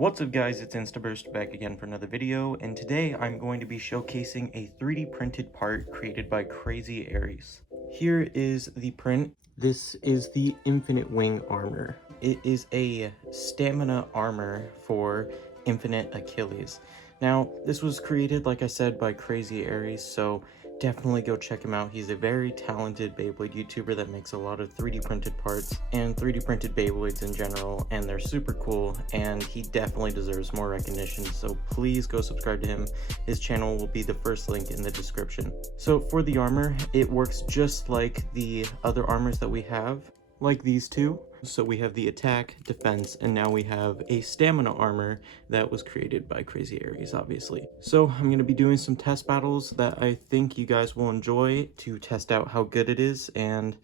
What's up guys, it's Instaburst back again for another video, and today I'm going to be showcasing a 3D printed part created by Crazy Aries. Here is the print. This is the Infinite Wing armor. It is a stamina armor for Infinite Achilles. Now, this was created, like I said, by Crazy Aries, so definitely go check him out. He's a very talented Beyblade YouTuber that makes a lot of 3D printed parts and 3D printed Beyblades in general, and they're super cool, and he definitely deserves more recognition, so please go subscribe to him. His channel will be the first link in the description. So for the armor, it works just like the other armors that we have, like these two. So we have the attack, defense, and now we have a stamina armor that was created by Crazy Aries, obviously. So I'm going to be doing some test battles that I think you guys will enjoy to test out how good it is. And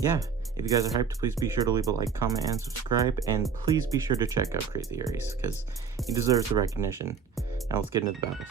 yeah, if you guys are hyped, please be sure to leave a like, comment, and subscribe. And please be sure to check out Crazy Aries because he deserves the recognition. Now let's get into the battles.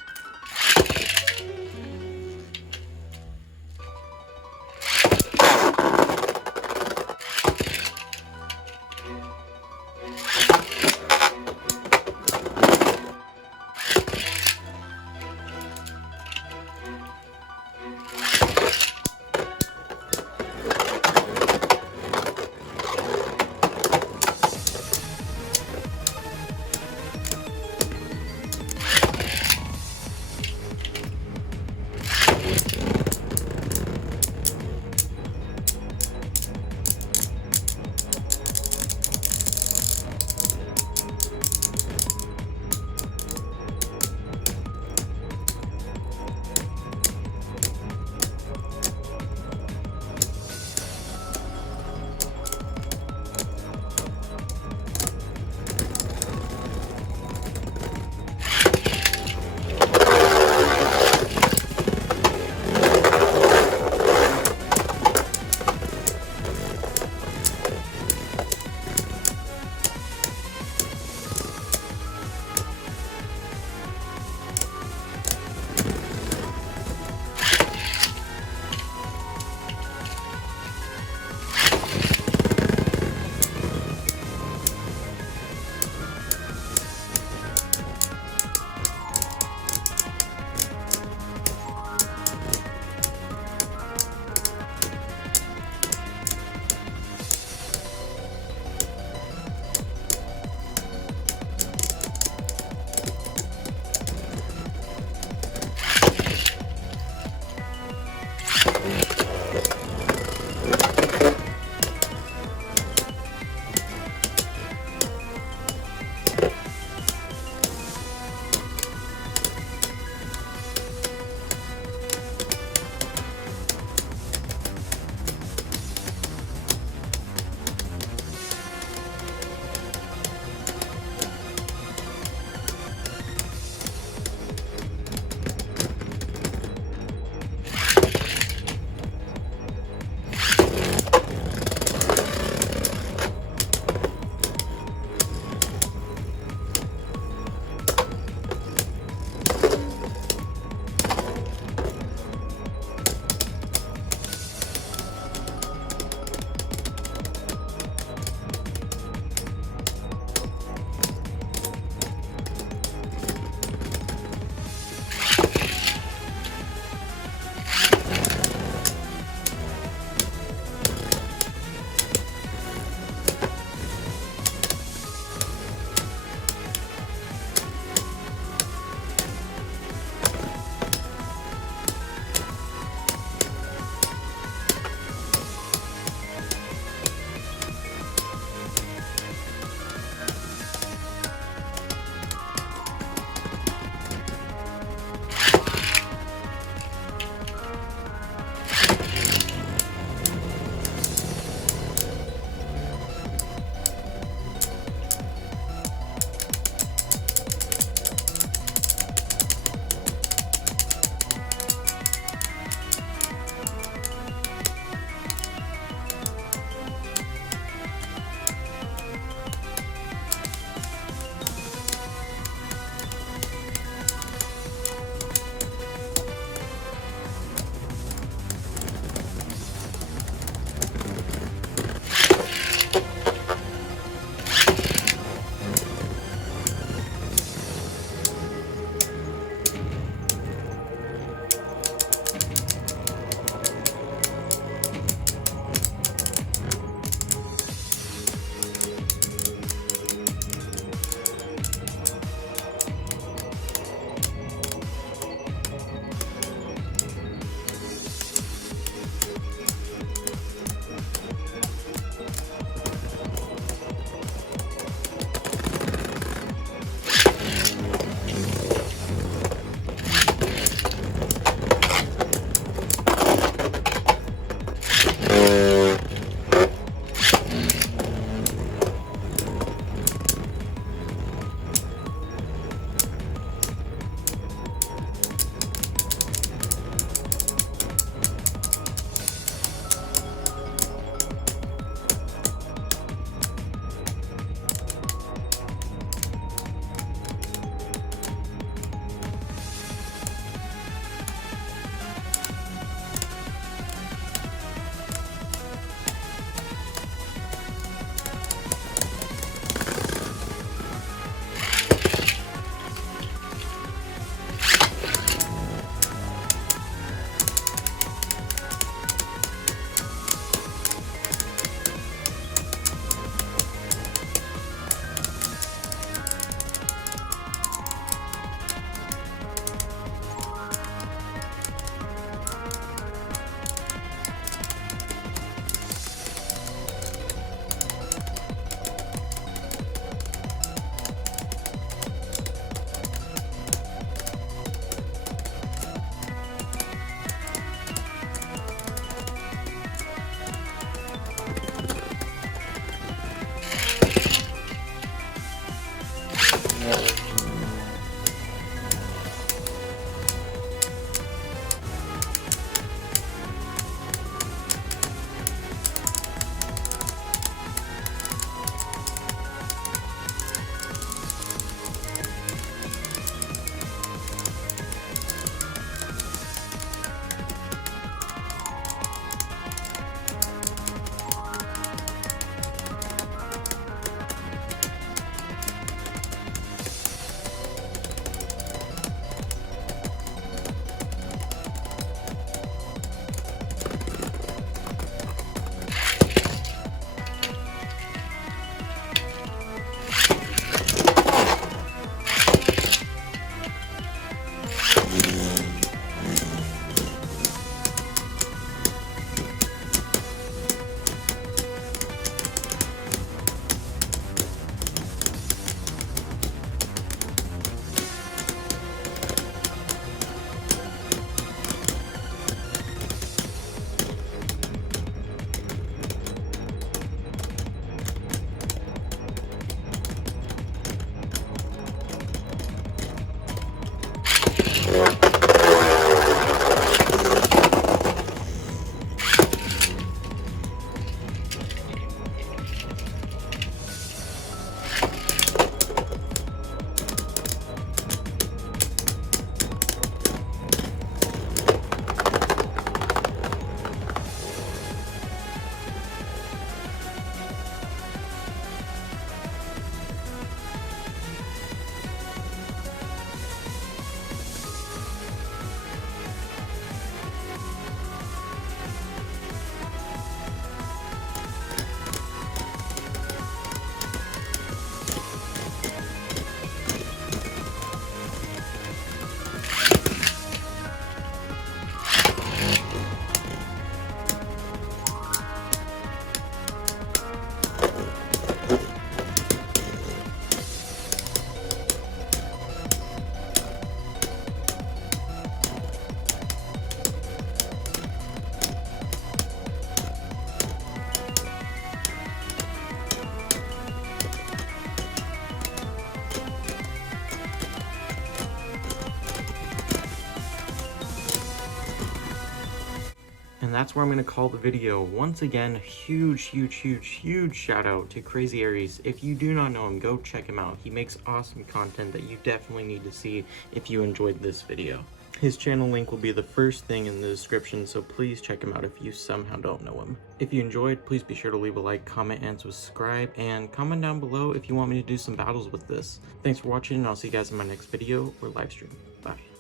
that's where I'm going to call the video. Once again, huge shout out to Crazy Aries. If you do not know him, go check him out. He makes awesome content that you definitely need to see if you enjoyed this video. His channel link will be the first thing in the description, so please check him out if you somehow don't know him. If you enjoyed, please be sure to leave a like, comment, and subscribe, and comment down below if you want me to do some battles with this. Thanks for watching, and I'll see you guys in my next video or live stream. Bye.